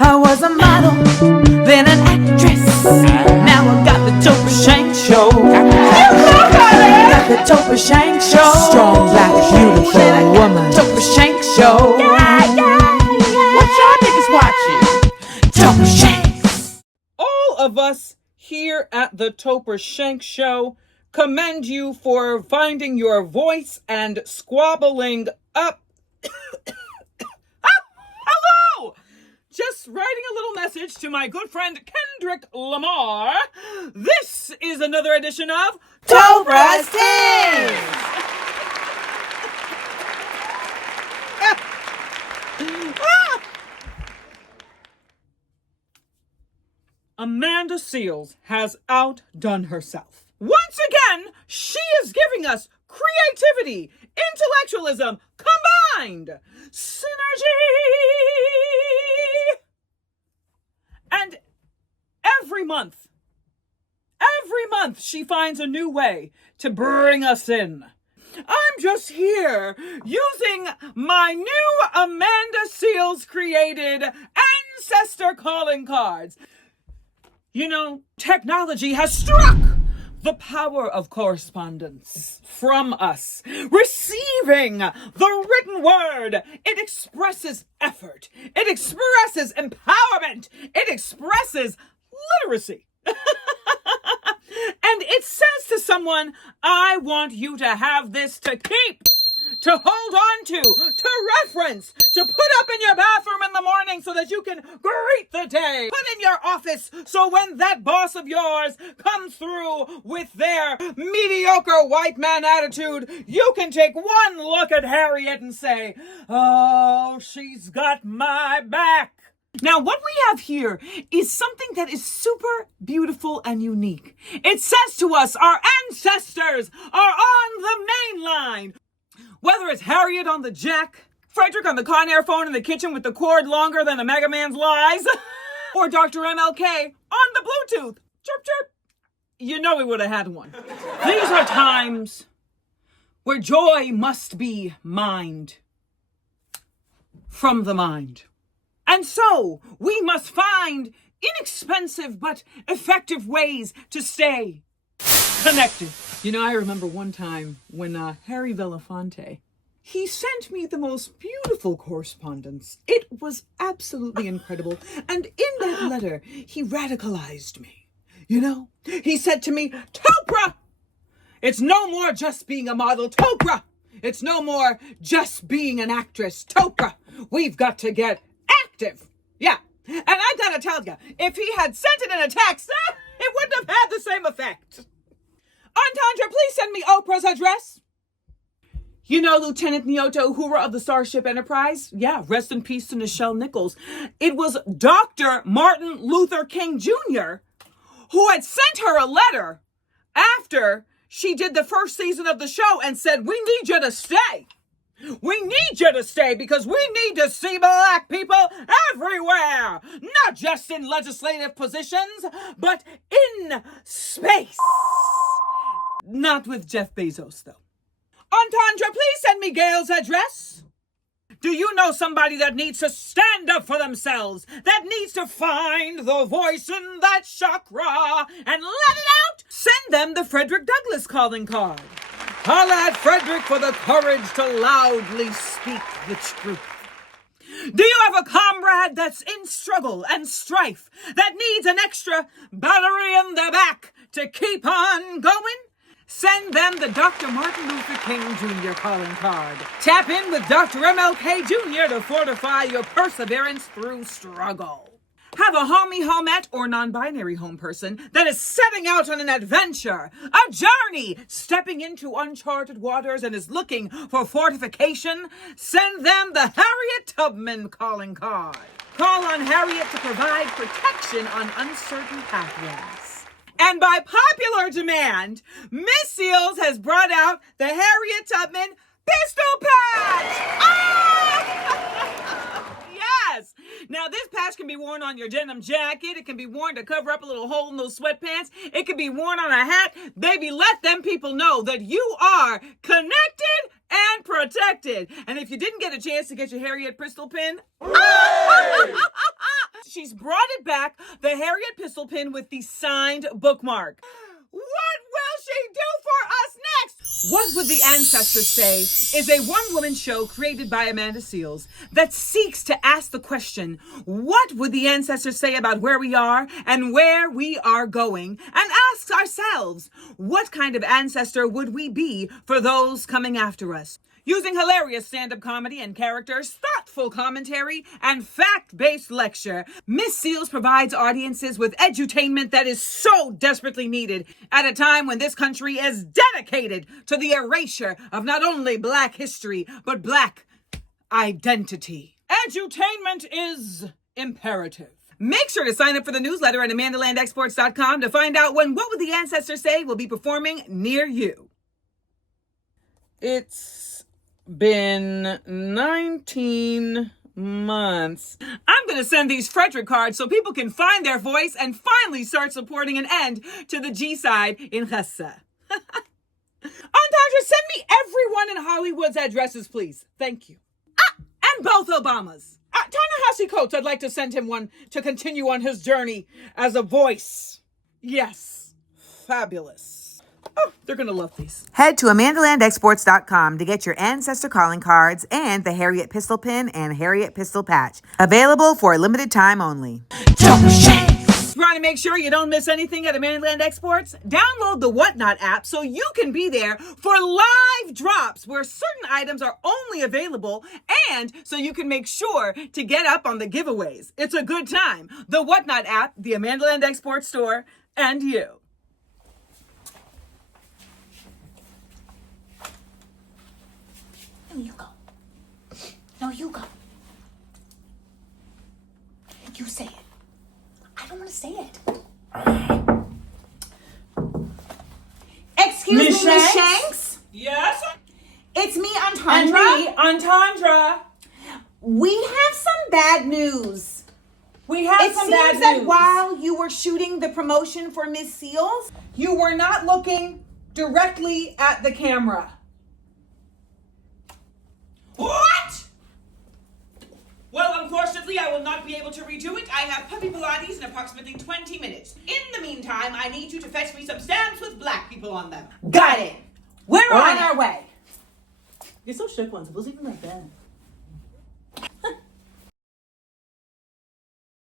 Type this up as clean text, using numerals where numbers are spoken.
I was a model, then an actress. Now I got the Toprah Shanks Show. Got the Toprah Shanks Show. Strong, black, beautiful woman. Toprah Shanks Show. What y'all niggas watching? Toprah Shanks. All of us here at the Toprah Shanks Show commend you for finding your voice and squabbling up. Hello! Just writing a little message to my good friend Kendrick Lamar. This is another edition of Toprah Shanks. Amanda Seales has outdone herself. Once again, she is giving us creativity, intellectualism, combined synergy. And every month, she finds a new way to bring us in. I'm just here using my new Amanda Seales created Ancestor calling cards. You know, technology has struck the power of correspondence from us. Receiving the written word, it expresses effort. It expresses empowerment. It expresses literacy. And it says to someone, I want you to have this to keep, to hold on to reference, to put up in your bathroom in the morning so that you can greet the day. Put in your office so when that boss of yours comes through with their mediocre white man attitude, you can take one look at Harriet and say, oh, she's got my back. Now, what we have here is something that is super beautiful and unique. It says to us, our ancestors are on the main line. Whether it's Harriet on the jack, Frederick on the Conair phone in the kitchen with the cord longer than a Mega Man's lies, or Dr. MLK on the Bluetooth, chirp, chirp, you know we would have had one. These are times where joy must be mined from the mind. And so we must find inexpensive but effective ways to stay connected. You know, I remember one time when Harry Belafonte, he sent me the most beautiful correspondence. It was absolutely incredible. And in that letter, he radicalized me. You know, he said to me, Toprah, it's no more just being a model. Toprah, it's no more just being an actress. Toprah, we've got to get active. Yeah. And I gotta tell you, if he had sent it in a text, it wouldn't have had the same effect. Entendre, please send me Oprah's address. You know Lieutenant Nyoto Uhura of the Starship Enterprise? Yeah, rest in peace to Nichelle Nichols. It was Dr. Martin Luther King Jr. who had sent her a letter after she did the first season of the show and said, we need you to stay. We need you to stay because we need to see black people everywhere. Not just in legislative positions, but in space. Not with Jeff Bezos, though. Entendre, please send me Gayle's address. Do you know somebody that needs to stand up for themselves, that needs to find the voice in that chakra and let it out? Send them the Frederick Douglass calling card. Holla at Frederick for the courage to loudly speak the truth. Do you have a comrade that's in struggle and strife, that needs an extra battery in the back to keep on going? Send them the Dr. Martin Luther King Jr. calling card. Tap in with Dr. MLK Jr. to fortify your perseverance through struggle. Have a homie, homette, or non-binary home person that is setting out on an adventure, a journey, stepping into uncharted waters and is looking for fortification? Send them the Harriet Tubman calling card. Call on Harriet to provide protection on uncertain pathways. And by popular demand, Miss Seales has brought out the Harriet Tubman pistol patch! Ah! Yes! Now, this patch can be worn on your denim jacket. It can be worn to cover up a little hole in those sweatpants. It can be worn on a hat. Baby, let them people know that you are connected and protected. And if you didn't get a chance to get your Harriet pistol pin, she's brought it back, the Harriet pistol pin with the signed bookmark. What will she do for us next? What Would the Ancestor Say is a one-woman show created by Amanda Seales that seeks to ask the question, what would the ancestors say about where we are and where we are going? And asks ourselves, what kind of ancestor would we be for those coming after us? Using hilarious stand-up comedy and characters, thoughtful commentary, and fact-based lecture, Miss Seales provides audiences with edutainment that is so desperately needed at a time when this country is dedicated to the erasure of not only Black history, but Black identity. Edutainment is imperative. Make sure to sign up for the newsletter at amandalandexports.com to find out when What Would the Ancestors Say will be performing near you. It's been 19 months. I'm going to send these Frederick cards so people can find their voice and finally start supporting an end to the G-side in Hessa. Andandra, send me everyone in Hollywood's addresses, please. Thank you. And both Obamas. Ta-Nehisi Coates, I'd like to send him one to continue on his journey as a voice. Yes. Fabulous. Oh, they're going to love these. Head to amandalandexports.com to get your ancestor calling cards and the Harriet pistol pin and Harriet pistol patch. Available for a limited time only. Toprah Shanks! Want to make sure you don't miss anything at Amanda Land Exports? Download the Whatnot app so you can be there for live drops where certain items are only available and so you can make sure to get up on the giveaways. It's a good time. The Whatnot app, the Amanda Land Exports store, and you. No, you go. No, you go. You say it. I don't want to say it. Excuse me, Miss Shanks? Yes? It's me, And Antandra. me, Antandra. We have some bad news. We have It some seems bad that news. while you were shooting the promotion for Miss Seales, You were not looking directly at the camera. What? Well, unfortunately, I will not be able to redo it. I have puppy Pilates in approximately 20 minutes. In the meantime, I need you to fetch me some stamps with Black people on them. got it. We're on our way. You're so shook once. It wasn't even like that.